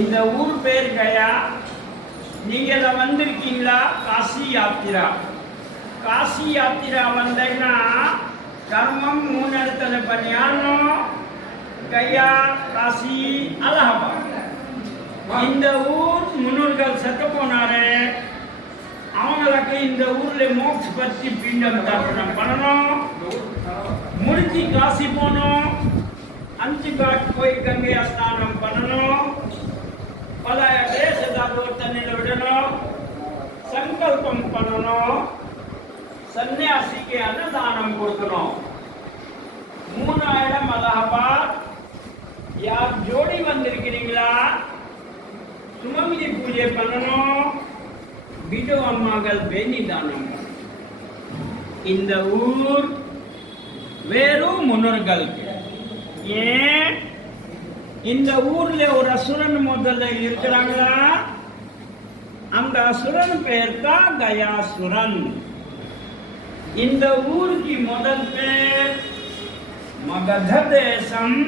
இந்த ஊர் பேர் கயா. நீங்க வந்திருக்கீங்களா? காசி யாத்திரா. காசி யாத்திரா வந்தீங்கன்னா கர்மம் 3 இடத்துல பண்ணியானோம். கயா, காசி, அலகாபாத். இந்த ஊர் முன்னோர்கள் செத்து போனாரு. அவங்களுக்கு இந்த ஊர்ல மோட்ச பற்றி பிண்டம் தர்ப்பணம் பண்ணணும். முடிச்சு காசி போனோம். 5 காட் போய் கங்கை ஸ்நானம் பண்ணணும். பல தேசதாரு தண்ணியில் விடணும். சங்கல்பம் பண்ணணும். சன்னியாசிக்கு அன்னதானம் கொடுக்கணும். 3 இடம் அலகாபாத். யார் ஜோடி வந்திருக்கிறீங்களா? சுமங்கலி பூஜை பண்ணணும். விடோ அம்மாக்கள் வேணி தானம். இந்த ஊர் வெறும் முன்னோர்களுக்கு. ஏன் இந்த ஊர்ல ஒரு அசுரன் முதல்ல இருக்கிறாங்களா? அந்த அசுரன் பேர் தான் கயாசுரன். இந்த ஊருக்கு முதல் பேர் மகத தேசம்,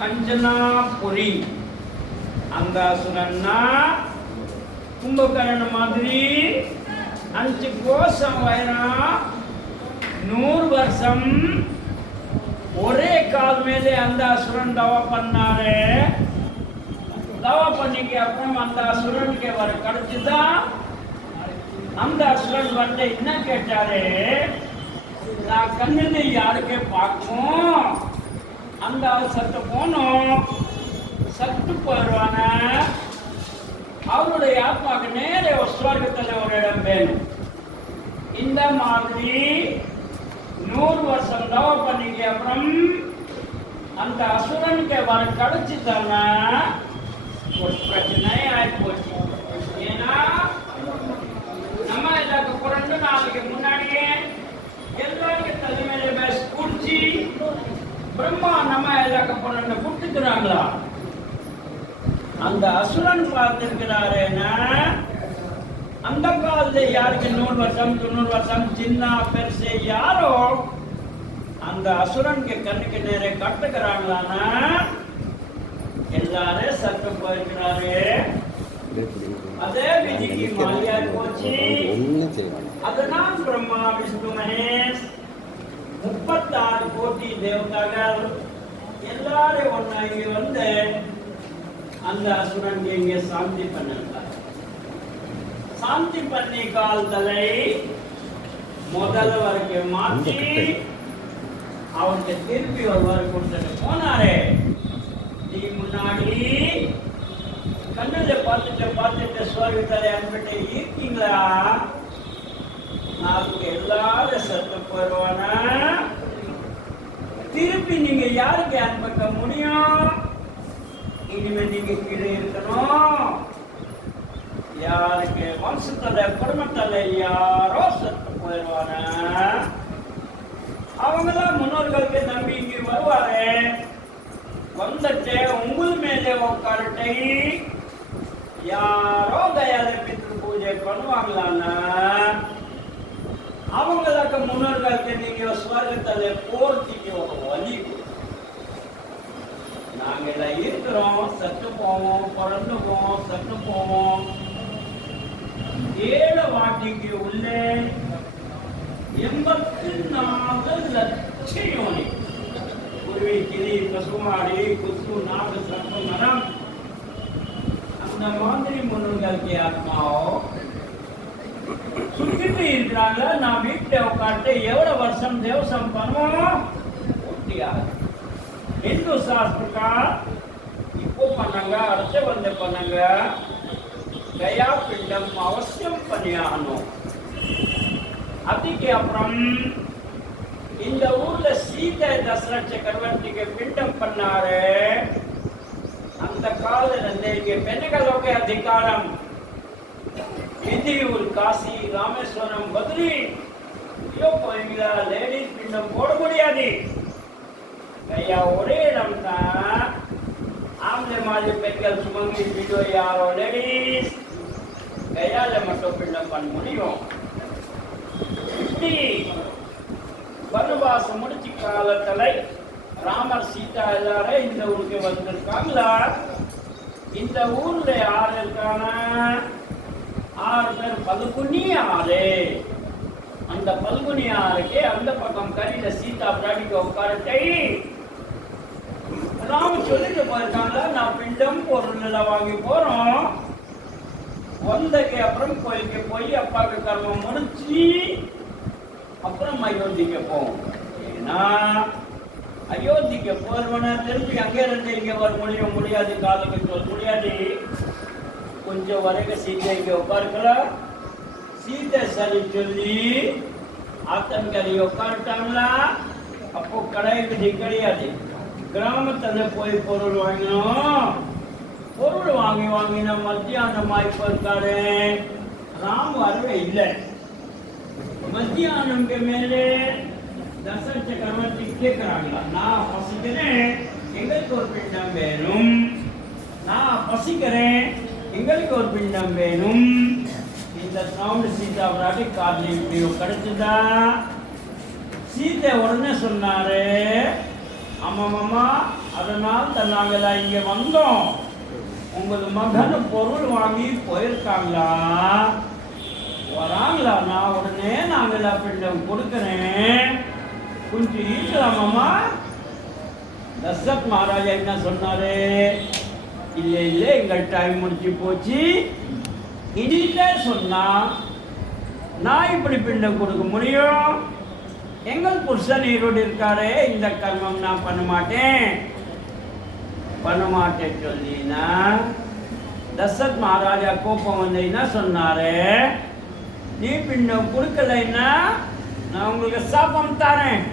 கஞ்சனாபுரி. அந்த அசுரன்னா கும்பகர்ண மாதிரி 5 கோஷம் வைரம் 100 வருஷம் ஒரே கால் மேலே அந்த அசுரன் தவா பண்ணாரு. தவா பண்ணிக்கு அப்புறம் அந்த அசுரனுக்கு வர கிடைச்சுதான். அந்த அசுரன் வந்து என்ன கேட்டாரு? நான் கண்ணில் யாருக்கே பார்க்கும். அந்த சத்து போனோம். சத்து போயிடுவான. அவருடைய ஆத்மாக்கு நேரே ஸ்வர்க்கத்தில் ஒரு இடம் வேணும். இந்த மாதிரி 100 வருஷம் தவா பண்ணிக்க அப்புறம் அந்த அசுரனுக்கு வர கிடைச்சுதானா ஒரு பிரச்சனை ஆயிப்போச்சு. ஏன்னா நம்ம இதற்கு 2 நாளைக்கு முன்னாடியே எல்லாருக்கும் தலைமையில பேச குடிச்சு பிரம்மா நம்ம இதற்கு 2 கொடுத்துக்கிறாங்களா? அந்த அசுரன் பார்த்திருக்கிறாருன்னா அந்த காலத்துல யாருக்கு 100 வருஷம் 90 வருஷம் சின்ன பெருசு யாரோ அந்த அசுரனுக்கு கண்ணுக்கு நேரே கட்டுக்கிறாங்களான்னா எல்லாரும் சத்து போயிருக்கிறாரு. அதே விதிக்கு மாலியா போச்சு. அதனால் பிரம்மா விஷ்ணு மகேஷ் 36 கோடி தேவதாக்கள் எல்லாரும் ஒன்னா இங்க வந்து அந்த அசுரன் இங்கே சாந்தி பண்ணிருக்காங்க. சாந்தி பண்ணி கால் தலை முதல்ல வரைக்கும் மாற்றி அவருக்கு திருப்பி ஒருவர் கொடுத்துட்டு போனாரே. நீ முன்னாடி கண்ணில் பார்த்துட்டு ஸ்வர்கத்தலை அனுப்பிட்டு இருக்கீங்களா? நாளைக்கு எல்லாரும் செத்து போயிடுவானா? திருப்பி நீங்க யாருக்கு அனுப்பிக்க முடியும்? இனிமே நீங்க கீழே இருக்கணும். யாருக்கு வம்சத்துல குடும்பத்துல யாரோ செத்து போயிடுவான அவங்கதான் முன்னோர்களுக்கு நம்பி இங்க வருவாரு. வந்துட்டு உங்கள் மேலே உட்காரட்டை யாரோ தயார பித்ரு பூஜை பண்ணுவாங்களான்னா அவங்களுக்கு முன்னோர்களுக்கு நீங்க ஸ்வர்கத்துல போர்த்திக்கு ஒரு வழி. நாங்க எல்லாம் இருக்கிறோம், சத்து போவோம், பிறந்துவோம், சத்து போவோம். 7 வாட்டிக்கு உள்ளே 84 லட்சம் யோனி. குருவி, கிளி, பசுமாடி, குசு, நாடு, சர்ப்ப, மரம். அந்த மாதிரி முன்னோர்களுக்கு ஆத்மாவோ சுத்திட்டு இருக்கிறாங்க. நான் வீட்டை உட்காந்து எவ்வளவு வருஷம் தேவசம் பண்ணுவோம் பூர்த்தியாக. हिंदू शास्त्र का इको पन्नंगा अर्चे बंदे पन्नंगा गया पिंडम अवश्यम पनियानो. ಅದಕ್ಕೆ ಅப்புறம் இந்த ஊர்ல சீதை தசரथ चक्रवर्ती के पिंडम பண்ணாரு. அந்த காலத்துல பெண்களுக்கு அதிகாரம் விதியூர், காசி, ராமேஸ்வரம், பத்ரி ஐயோ போய்ங்களா லேடிஸ் பிண்டம் போட முடியாது. கையா ஒரே இடம் தான். ஆம்பளை மாதிரி பெண்கள் சுமங்கலி வீடோ யாரோ லேடிஸ் கையால மட்டும் பிண்டம் பண்ண முடியும். இப்படி வனவாசம் முடிச்சு காலத்துல ராமர் சீதா எல்லாரும் இந்த ஊருக்கு வந்திருக்காங்களா? இந்த ஊர்ல யார் இருக்கானா? 6 பேர் பல்குனி ஆறு. அந்த பல்குனி ஆறுக்கு அந்த பக்கம் கரையில சீதா பிராட்டிக்கு உட்காரட்டை ராம சொல்லிட்டு போயிருக்காங்களா, நான் பிண்டம் பொருள் எல்லாம் வாங்கி போறோம். வந்தக்கு அப்புறம் கோயிலுக்கு போய் அப்பாவுக்கு கர்மம் முடிச்சு அப்புறம் அயோத்திக்கு போவோம். ஏன்னா அயோத்திக்கு போறவன திருப்பி அங்கே இருந்து இங்க வர முடியாது, காலுக்கு சொல்ல முடியாது. கொஞ்சம் வரைக்கும் சீத்தை இங்க உட்காருக்கலாம். சீத்தை சரி சொல்லி ஆத்தன்கறி உட்காந்துட்டாங்களா, அப்போ கடைக்கு கிடையாது. கிராமத்துல போய் பொருள் வாங்கணும். பொருள் வாங்கின மத்தியானம் வாய்ப்பு இருக்காரு. ராம் வரவே இல்லை. மத்தியானம்க்கு மேலே தசரத்தை கேட்கிறாங்களா, நான் பசிக்கிறேன், எங்களுக்கு ஒரு பிண்டம் வேணும். நான் பசிக்கிறேன், எங்களுக்கு ஒரு பிண்டம் வேணும். இந்த சவுண்ட் சீதா பிராட்டி காதலியும் கிடைச்சதா? சீதை உடனே சொன்னாரு, ஆமாம்மா, அதனால் தான் நாங்களாம் இங்கே வந்தோம். உங்கள் மகன் பொருள் வாங்கி போயிருக்காங்களா? வராங்களா? நான் உடனே நாங்களாம் பிண்டம் கொடுக்குறேன், கொஞ்சம் ஈட்டலாமாம்மா. தசரத் மகாராஜா என்ன சொன்னாரு, இல்லை இல்லை, எங்கள் டைம் முடிச்சு போச்சு. இனிட்ட சொன்னா நான் இப்படி பிண்டம் கொடுக்க முடியும்? எங்கள் புருஷன் ஈரோடு இருக்காரு, இந்த கர்மம் நான் பண்ண மாட்டேன் சொல்லினா தசரத் மகாராஜா கோபம் வந்தீங்கன்னா சொன்னாரு, நீ பிண்டம் கொடுக்கலைன்னா நான் உங்களுக்கு சாபம் தரேன்.